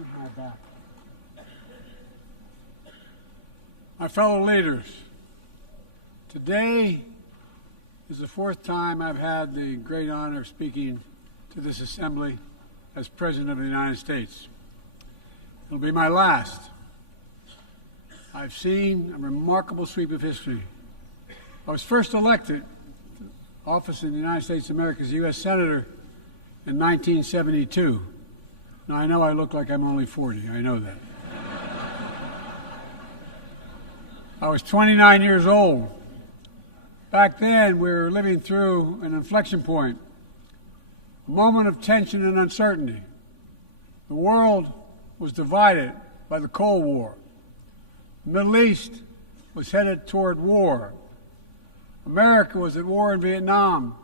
My back. My fellow leaders, today is the fourth time I've had the great honor of speaking to this assembly as President of the United States. It'll be my last. I've seen a remarkable sweep of history. I was first elected to office in the United States of America as a U.S. Senator in 1972. Now, I know I look like I'm only 40. I know that. I was 29 years old. Back then, we were living through an inflection point, a moment of tension and uncertainty. The world was divided by the Cold War. The Middle East was headed toward war. America was at war in Vietnam.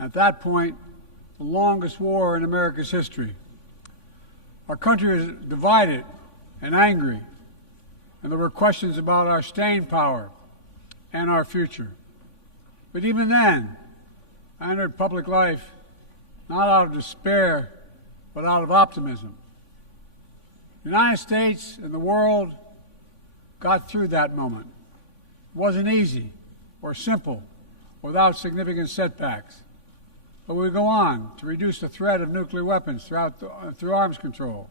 At that point, the longest war in America's history. Our country was divided and angry, and there were questions about our staying power and our future. But even then, I entered public life not out of despair, but out of optimism. The United States and the world got through that moment. It wasn't easy or simple without significant setbacks. But we go on to reduce the threat of nuclear weapons through arms control,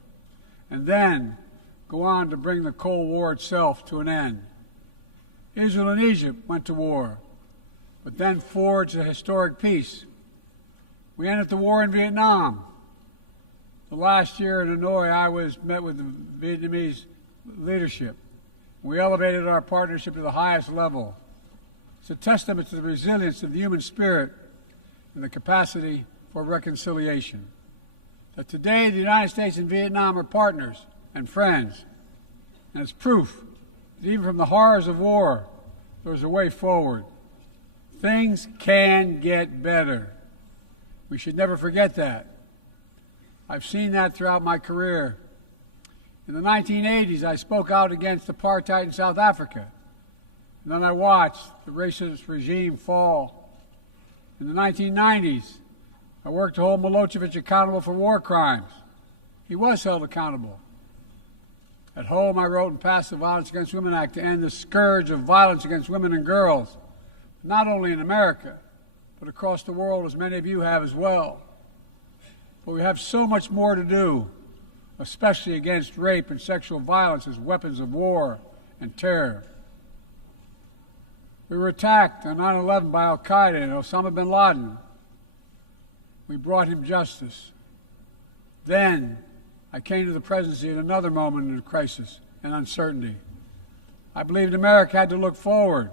and then go on to bring the Cold War itself to an end. Israel and Egypt went to war, but then forged a historic peace. We ended the war in Vietnam. The last year in Hanoi, I met with the Vietnamese leadership. We elevated our partnership to the highest level. It's a testament to the resilience of the human spirit and the capacity for reconciliation. That today the United States and Vietnam are partners and friends, and it's proof that even from the horrors of war, there's a way forward. Things can get better. We should never forget that. I've seen that throughout my career. In the 1980s, I spoke out against apartheid in South Africa, and then I watched the racist regime fall. In the 1990s, I worked to hold Milosevic accountable for war crimes. He was held accountable. At home, I wrote and passed the Violence Against Women Act to end the scourge of violence against women and girls, not only in America, but across the world, as many of you have as well. But we have so much more to do, especially against rape and sexual violence as weapons of war and terror. We were attacked on 9/11 by al-Qaeda and Osama bin Laden. We brought him justice. Then I came to the presidency at another moment of crisis and uncertainty. I believed America had to look forward.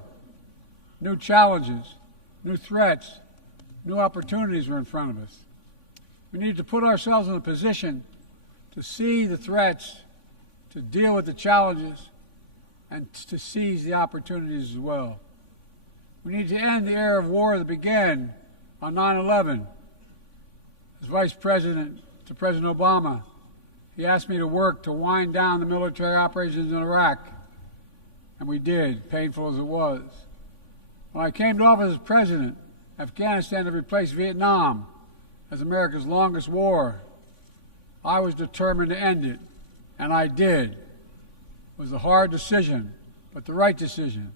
New challenges, new threats, new opportunities were in front of us. We needed to put ourselves in a position to see the threats, to deal with the challenges, and to seize the opportunities as well. We need to end the era of war that began on 9/11. As Vice President to President Obama, he asked me to work to wind down the military operations in Iraq, and we did, painful as it was. When I came to office as president, Afghanistan had replaced Vietnam as America's longest war. I was determined to end it, and I did. It was a hard decision, but the right decision.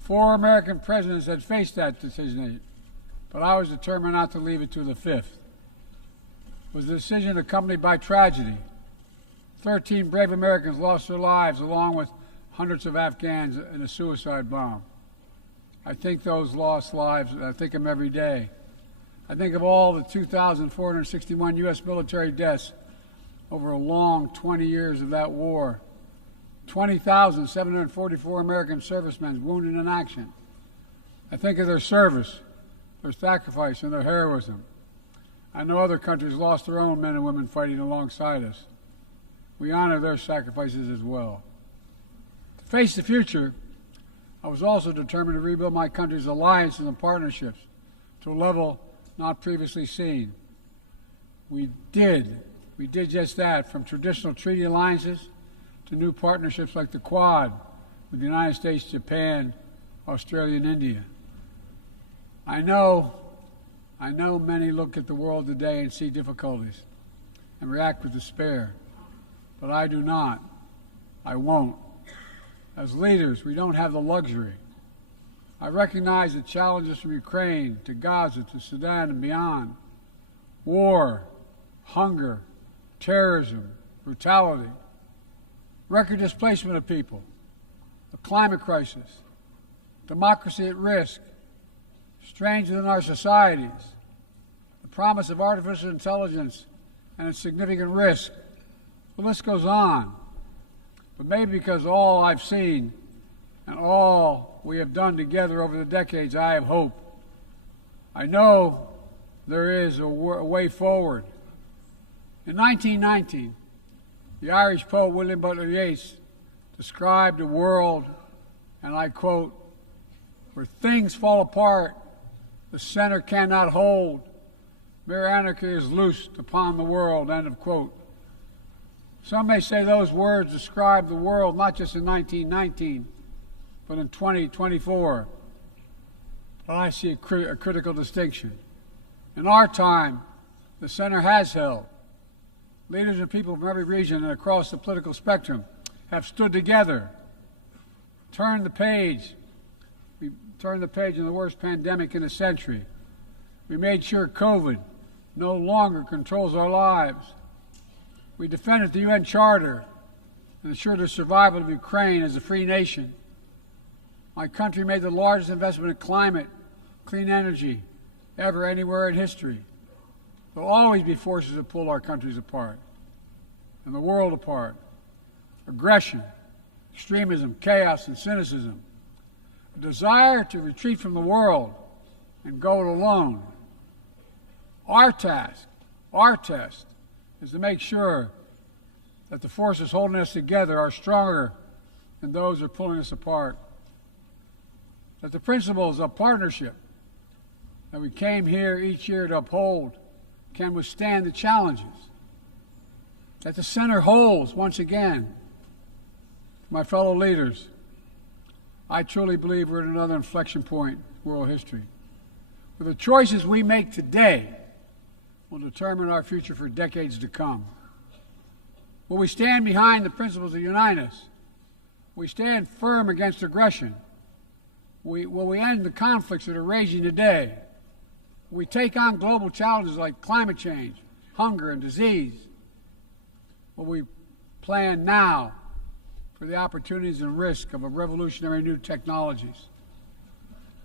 4 American presidents had faced that decision, but I was determined not to leave it to the 5th. It was a decision accompanied by tragedy. 13 brave Americans lost their lives, along with hundreds of Afghans in a suicide bomb. I think those lost lives, I think of them every day. I think of all the 2,461 U.S. military deaths over a long 20 years of that war. 20,744 American servicemen wounded in action. I think of their service, their sacrifice, and their heroism. I know other countries lost their own men and women fighting alongside us. We honor their sacrifices as well. To face the future, I was also determined to rebuild my country's alliances and partnerships to a level not previously seen. We did just that, from traditional treaty alliances to new partnerships like the Quad with the United States, Japan, Australia, and India. I know many look at the world today and see difficulties and react with despair. but I do not. I won't. As leaders, we don't have the luxury. I recognize the challenges from Ukraine to Gaza to Sudan and beyond. War, hunger, terrorism, brutality, record displacement of people, the climate crisis, democracy at risk, strains within our societies, the promise of artificial intelligence and its significant risk. The list goes on. But maybe because all I've seen and all we have done together over the decades, I have hope. I know there is a way forward. In 1919, the Irish poet William Butler Yeats described a world, and I quote, "where things fall apart, the center cannot hold, mere anarchy is loosed upon the world," end of quote. Some may say those words describe the world not just in 1919, but in 2024. But I see a critical distinction. In our time, the center has held. Leaders and people from every region and across the political spectrum have stood together, turned the page. We turned the page in the worst pandemic in a century. We made sure COVID no longer controls our lives. We defended the UN Charter and ensured the survival of Ukraine as a free nation. My country made the largest investment in climate, clean energy, ever anywhere in history. There will always be forces that pull our countries apart and the world apart. Aggression, extremism, chaos, and cynicism. A desire to retreat from the world and go it alone. Our task, our test, is to make sure that the forces holding us together are stronger than those that are pulling us apart. That the principles of partnership that we came here each year to uphold can withstand the challenges. That the center holds once again. My fellow leaders, I truly believe we're at another inflection point in world history, where the choices we make today will determine our future for decades to come. Will we stand behind the principles that unite us? Will we stand firm against aggression? Will we end the conflicts that are raging today? Will we take on global challenges like climate change, hunger, and disease? Will we plan now for the opportunities and risk of a revolutionary new technologies?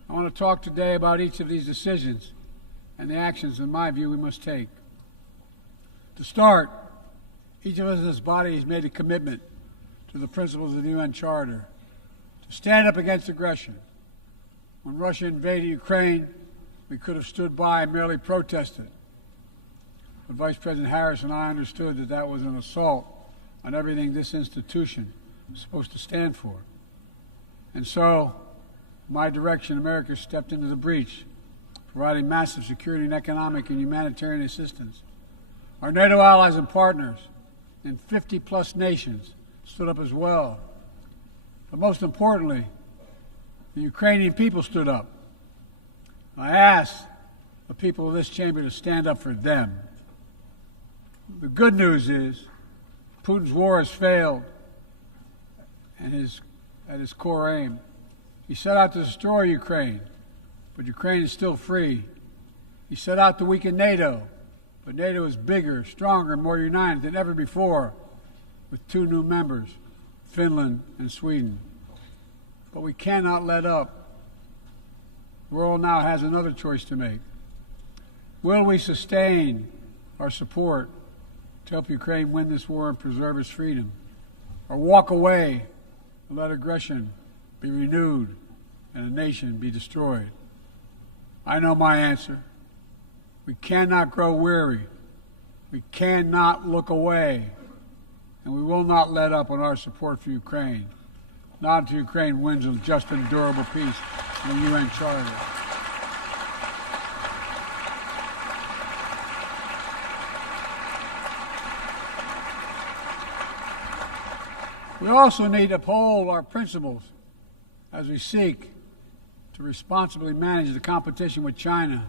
I want to talk today about each of these decisions and the actions, in my view, we must take. To start, each of us in this body has made a commitment to the principles of the UN Charter to stand up against aggression. When Russia invaded Ukraine, we could have stood by and merely protested. But Vice President Harris and I understood that that was an assault on everything this institution was supposed to stand for. And so, my direction, America stepped into the breach, providing massive security and economic and humanitarian assistance. Our NATO allies and partners in 50-plus nations stood up as well. But most importantly, the Ukrainian people stood up. I asked the people of this chamber to stand up for them. The good news is Putin's war has failed and at his core aim. He set out to destroy Ukraine, but Ukraine is still free. He set out to weaken NATO, but NATO is bigger, stronger, and more united than ever before, with 2 new members, Finland and Sweden. But we cannot let up. The world now has another choice to make. Will we sustain our support to help Ukraine win this war and preserve its freedom, or walk away and let aggression be renewed and a nation be destroyed? I know my answer. We cannot grow weary. We cannot look away. And we will not let up on our support for Ukraine. Not until Ukraine wins a just and durable peace in the UN Charter. We also need to uphold our principles as we seek to responsibly manage the competition with China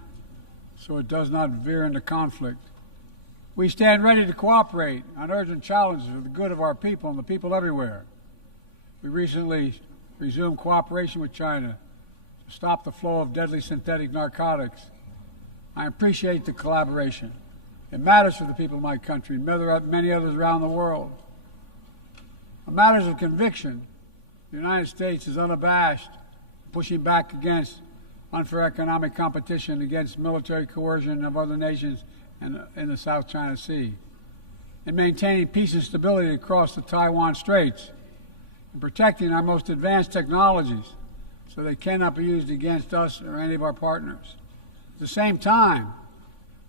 so it does not veer into conflict. We stand ready to cooperate on urgent challenges for the good of our people and the people everywhere. We recently resumed cooperation with China to stop the flow of deadly synthetic narcotics. I appreciate the collaboration. It matters for the people of my country and many others around the world. On matters of conviction, the United States is unabashed, pushing back against unfair economic competition, against military coercion of other nations in the South China Sea, and maintaining peace and stability across the Taiwan Straits, and protecting our most advanced technologies so they cannot be used against us or any of our partners. At the same time,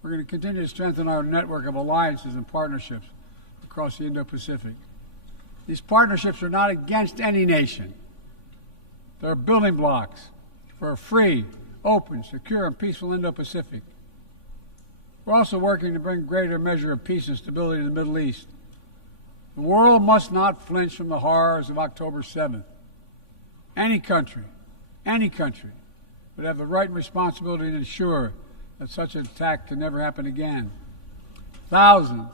we're going to continue to strengthen our network of alliances and partnerships across the Indo-Pacific. These partnerships are not against any nation. They're building blocks for a free, open, secure, and peaceful Indo-Pacific. We're also working to bring greater measure of peace and stability to the Middle East. The world must not flinch from the horrors of October 7th. Any country would have the right and responsibility to ensure that such an attack can never happen again. Thousands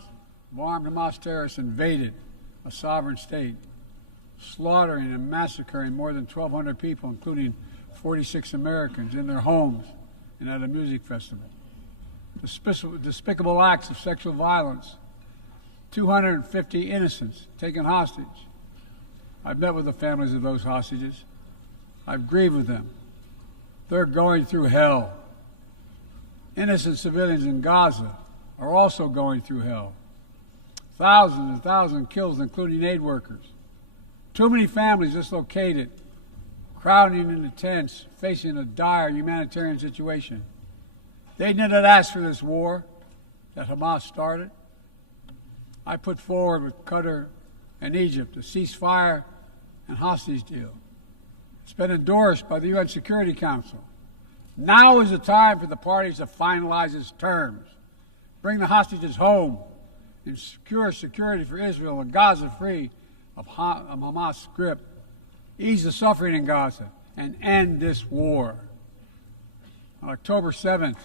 of armed Hamas terrorists invaded a sovereign state, slaughtering and massacring more than 1,200 people, including 46 Americans, in their homes and at a music festival. Despicable acts of sexual violence, 250 innocents taken hostage. I've met with the families of those hostages. I've grieved with them. They're going through hell. Innocent civilians in Gaza are also going through hell. Thousands and thousands killed, including aid workers. Too many families dislocated, crowding into tents, facing a dire humanitarian situation. They did not ask for this war that Hamas started. I put forward with Qatar and Egypt a ceasefire and hostage deal. It's been endorsed by the UN Security Council. Now is the time for the parties to finalize its terms, bring the hostages home, and secure security for Israel and Gaza free of Hamas' grip, ease the suffering in Gaza, and end this war. On October 7th,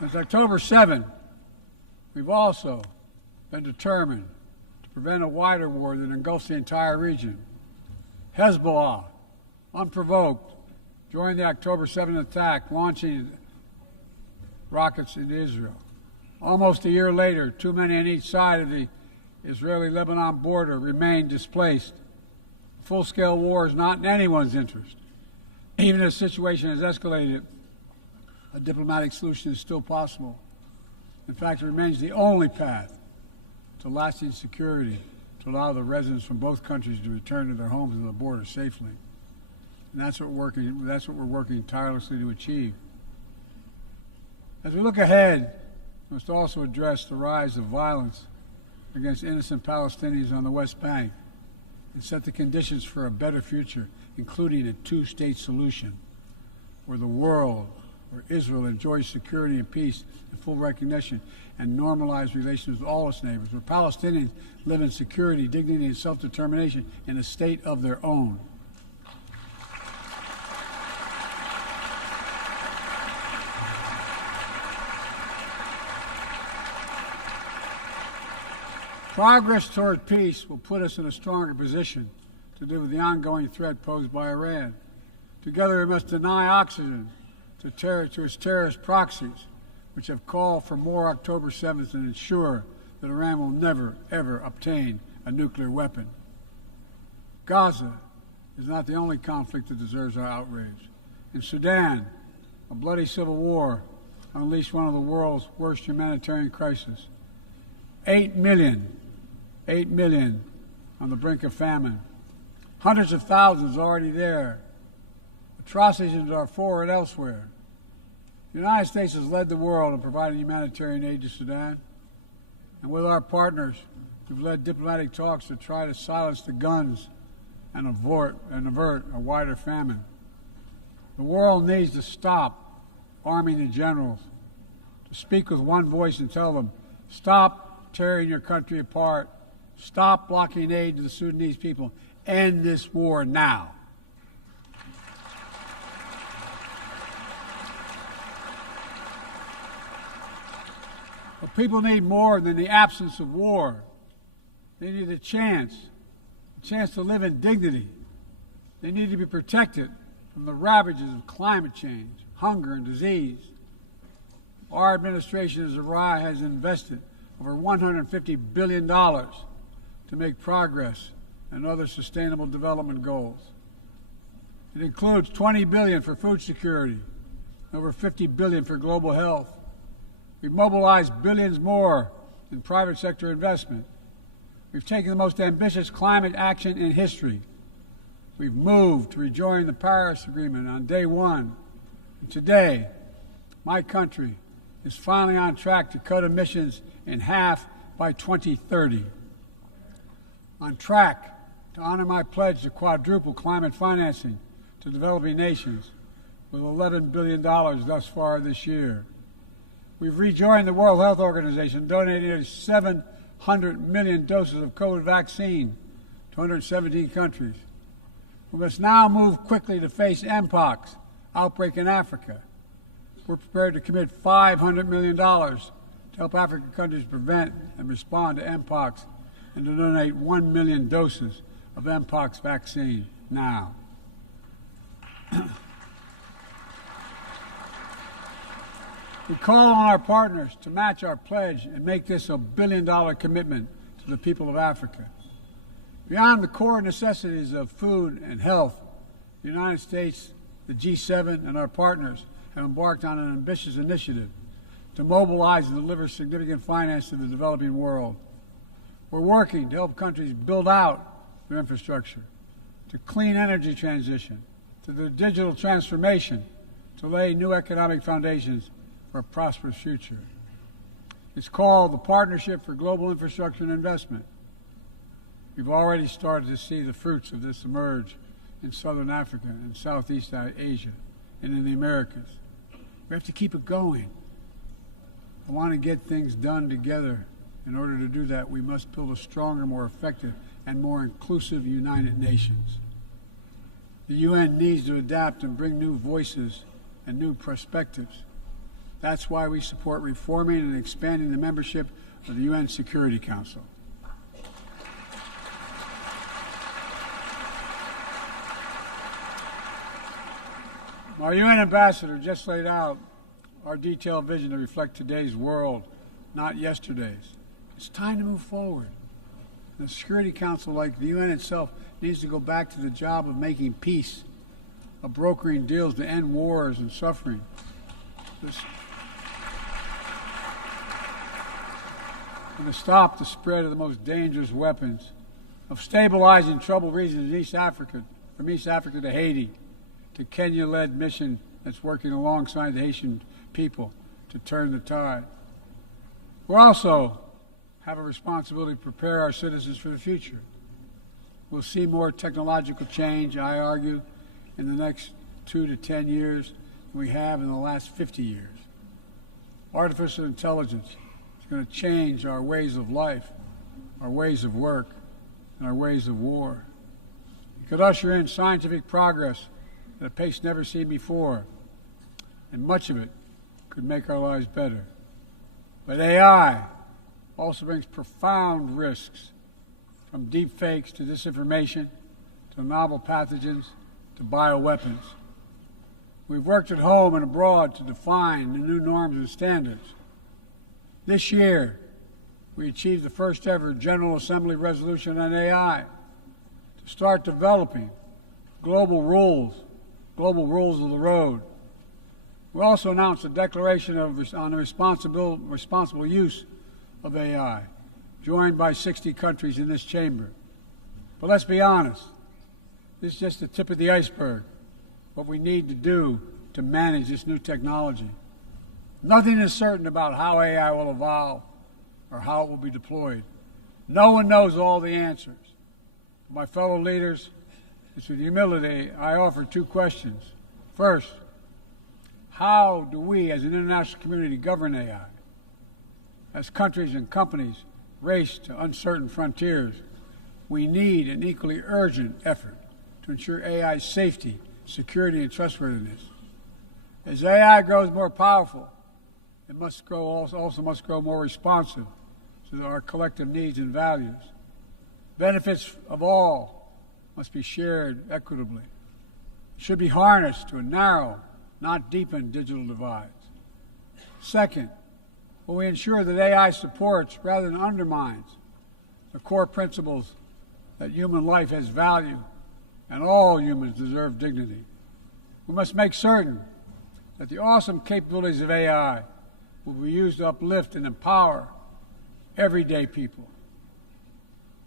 since October 7th, we've also been determined to prevent a wider war that engulfs the entire region. Hezbollah, unprovoked, joined the October 7th attack, launching rockets into Israel. Almost a year later, too many on each side of the Israeli-Lebanon border remain displaced. A full-scale war is not in anyone's interest. Even as the situation has escalated, a diplomatic solution is still possible. In fact, it remains the only path to lasting security to allow the residents from both countries to return to their homes and the border safely. And that's what we're working tirelessly to achieve. As we look ahead, we must also address the rise of violence against innocent Palestinians on the West Bank and set the conditions for a better future, including a two-state solution where Israel enjoys security and peace and full recognition and normalized relations with all its neighbors, where Palestinians live in security, dignity, and self-determination in a state of their own. Progress toward peace will put us in a stronger position to deal with the ongoing threat posed by Iran. Together we must deny oxygen to its terrorist proxies, which have called for more October 7th and ensure that Iran will never, ever obtain a nuclear weapon. Gaza is not the only conflict that deserves our outrage. In Sudan, a bloody civil war unleashed one of the world's worst humanitarian crises. 8 million on the brink of famine. Hundreds of thousands already there. Atrocities in Darfur and elsewhere. The United States has led the world in providing humanitarian aid to Sudan. And with our partners, we've led diplomatic talks to try to silence the guns and avert a wider famine. The world needs to stop arming the generals, to speak with one voice and tell them, stop tearing your country apart, stop blocking aid to the Sudanese people, end this war now. But people need more than the absence of war. They need a chance to live in dignity. They need to be protected from the ravages of climate change, hunger, and disease. Our administration has invested over $150 billion to make progress and other sustainable development goals. It includes $20 billion for food security, and over $50 billion for global health. We've mobilized billions more in private sector investment. We've taken the most ambitious climate action in history. We've moved to rejoin the Paris Agreement on day one. And today, my country is finally on track to cut emissions in half by 2030. On track to honor my pledge to quadruple climate financing to developing nations with $11 billion thus far this year. We've rejoined the World Health Organization, donating 700 million doses of COVID vaccine to 117 countries. We must now move quickly to face Mpox outbreak in Africa. We're prepared to commit $500 million to help African countries prevent and respond to Mpox and to donate 1 million doses of Mpox vaccine now. We call on our partners to match our pledge and make this a billion-dollar commitment to the people of Africa. Beyond the core necessities of food and health, the United States, the G7, and our partners have embarked on an ambitious initiative to mobilize and deliver significant finance to the developing world. We're working to help countries build out their infrastructure, to clean energy transition, to the digital transformation, to lay new economic foundations for a prosperous future. It's called the Partnership for Global Infrastructure and Investment. We've already started to see the fruits of this emerge in Southern Africa and Southeast Asia and in the Americas. We have to keep it going. I want to get things done together. In order to do that, we must build a stronger, more effective, and more inclusive United Nations. The UN needs to adapt and bring new voices and new perspectives. That's why we support reforming and expanding the membership of the UN Security Council. Our UN ambassador just laid out our detailed vision to reflect today's world, not yesterday's. It's time to move forward. The Security Council, like the UN itself, needs to go back to the job of making peace, of brokering deals to end wars and suffering. And to stop the spread of the most dangerous weapons, of stabilizing troubled regions in East Africa, from East Africa to Haiti, to Kenya-led mission that's working alongside the Haitian people to turn the tide. We also have a responsibility to prepare our citizens for the future. We'll see more technological change, I argue, in the next 2 to 10 years than we have in the last 50 years. Artificial intelligence is going to change our ways of life, our ways of work, and our ways of war. It could usher in scientific progress at a pace never seen before, and much of it could make our lives better. But AI also brings profound risks, from deep fakes to disinformation, to novel pathogens, to bioweapons. We've worked at home and abroad to define the new norms and standards. This year, we achieved the first ever General Assembly resolution on AI to start developing global rules of the road. We also announced a declaration on the responsible use of AI, joined by 60 countries in this chamber. But let's be honest, this is just the tip of the iceberg, what we need to do to manage this new technology. Nothing is certain about how AI will evolve or how it will be deployed. No one knows all the answers. My fellow leaders, it's with humility I offer 2 questions. First, how do we as an international community govern AI? As countries and companies race to uncertain frontiers, we need an equally urgent effort to ensure AI's safety, security, and trustworthiness. As AI grows more powerful, It also must grow more responsive to our collective needs and values. Benefits of all must be shared equitably. It should be harnessed to narrow, not deepen digital divides. Second, will we ensure that AI supports rather than undermines the core principles that human life has value and all humans deserve dignity? We must make certain that the awesome capabilities of AI will be used to uplift and empower everyday people,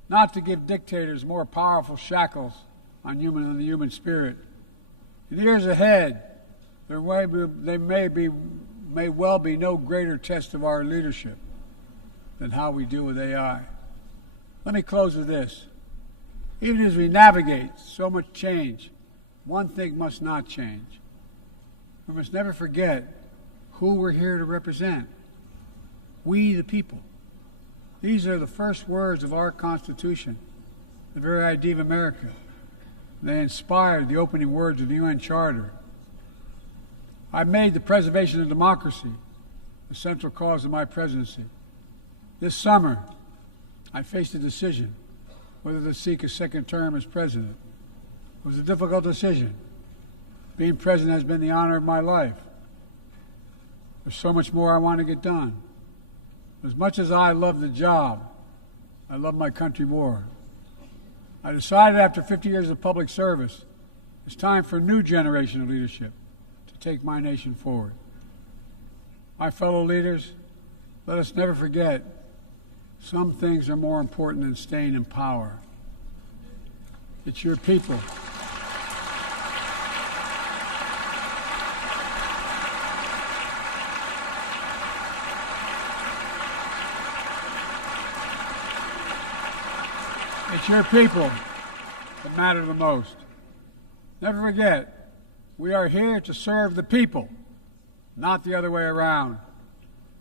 not to give dictators more powerful shackles on than the human spirit. In the years ahead, there may well be no greater test of our leadership than how we deal with AI. Let me close with this. Even as we navigate so much change, one thing must not change. We must never forget who we're here to represent. We, the people. These are the first words of our Constitution, the very idea of America. They inspired the opening words of the UN Charter. I made the preservation of democracy the central cause of my presidency. This summer, I faced a decision whether to seek a second term as president. It was a difficult decision. Being president has been the honor of my life. There's so much more I want to get done. As much as I love the job, I love my country more. I decided after 50 years of public service, it's time for a new generation of leadership to take my nation forward. My fellow leaders, let us never forget, some things are more important than staying in power. It's your people. It's your people that matter the most. Never forget, we are here to serve the people, not the other way around.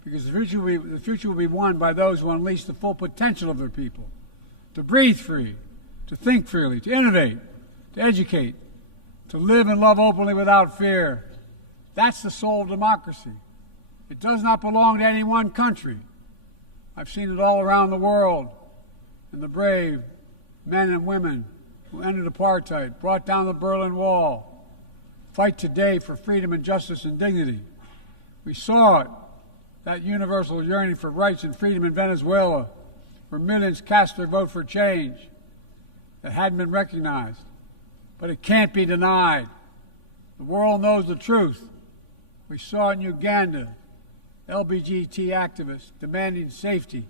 Because the future will be won by those who unleash the full potential of their people, to breathe free, to think freely, to innovate, to educate, to live and love openly without fear. That's the soul of democracy. It does not belong to any one country. I've seen it all around the world, and the brave men and women who ended apartheid, brought down the Berlin Wall, fight today for freedom and justice and dignity. We saw it, that universal yearning for rights and freedom in Venezuela, where millions cast their vote for change that hadn't been recognized. But it can't be denied. The world knows the truth. We saw in Uganda, LGBT activists demanding safety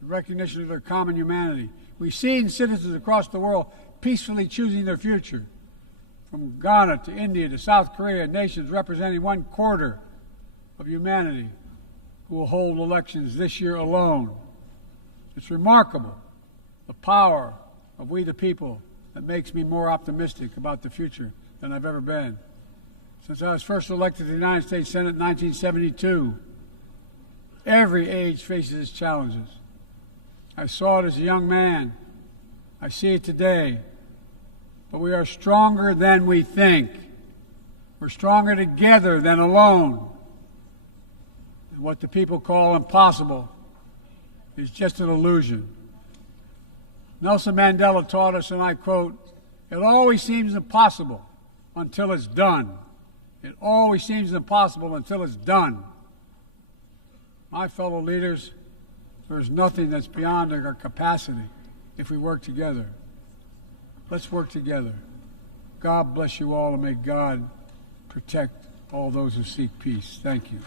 and recognition of their common humanity. We've seen citizens across the world peacefully choosing their future, from Ghana to India to South Korea, nations representing 1/4 of humanity who will hold elections this year alone. It's remarkable, the power of we the people, that makes me more optimistic about the future than I've ever been. Since I was first elected to the United States Senate in 1972, every age faces its challenges. I saw it as a young man. I see it today. But we are stronger than we think. We're stronger together than alone. And what the people call impossible is just an illusion. Nelson Mandela taught us, and I quote, "It always seems impossible until it's done. It always seems impossible until it's done." My fellow leaders, there is nothing that's beyond our capacity if we work together. Let's work together. God bless you all, and may God protect all those who seek peace. Thank you.